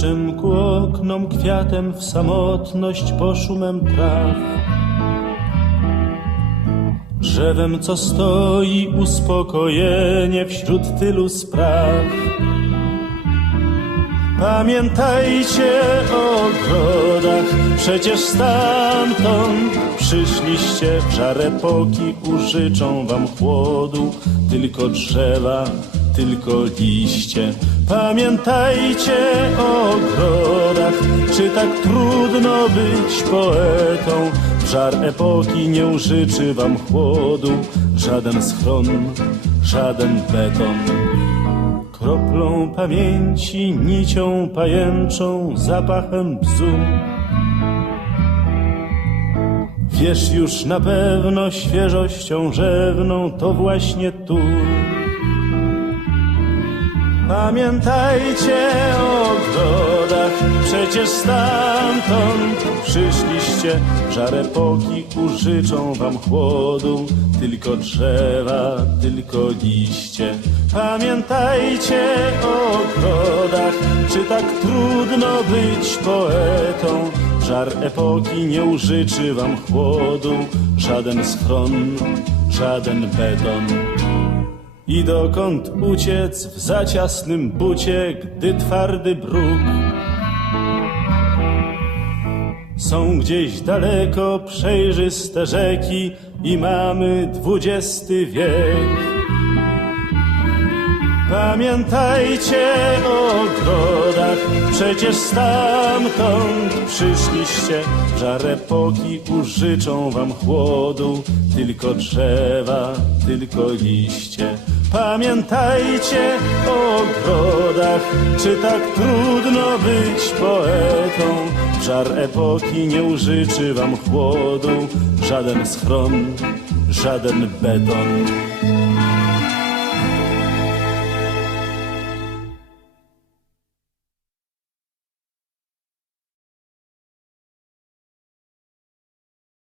deszczem ku oknom, kwiatem w samotność, poszumem traw. Drzewem, co stoi, uspokojenie wśród tylu spraw. Pamiętajcie o ogrodach, przecież stamtąd przyszliście w żar epoki, użyczą wam chłodu, tylko drzewa, tylko liście. Pamiętajcie o ogrodach, czy tak trudno być poetą, żar epoki nie użyczy wam chłodu, żaden schron, żaden beton. Kroplą pamięci, nicią pajęczą, zapachem bzu. Wiesz już na pewno świeżością rzewną, to właśnie tu. Pamiętajcie o ogrodach, przecież stamtąd przyszliście. Żar epoki użyczą wam chłodu, tylko drzewa, tylko liście. Pamiętajcie o ogrodach, czy tak trudno być poetą. Żar epoki nie użyczy wam chłodu, żaden schron, żaden beton. I dokąd uciec w zaciasnym bucie, gdy twardy bruk Są gdzieś daleko przejrzyste rzeki i mamy dwudziesty wiek. Pamiętajcie o ogrodach, przecież stamtąd przyszliście. Żar epoki użyczą wam chłodu, tylko drzewa, tylko liście. Pamiętajcie o ogrodach, czy tak trudno być poetą. Żar epoki nie użyczy wam chłodu, żaden schron, żaden beton.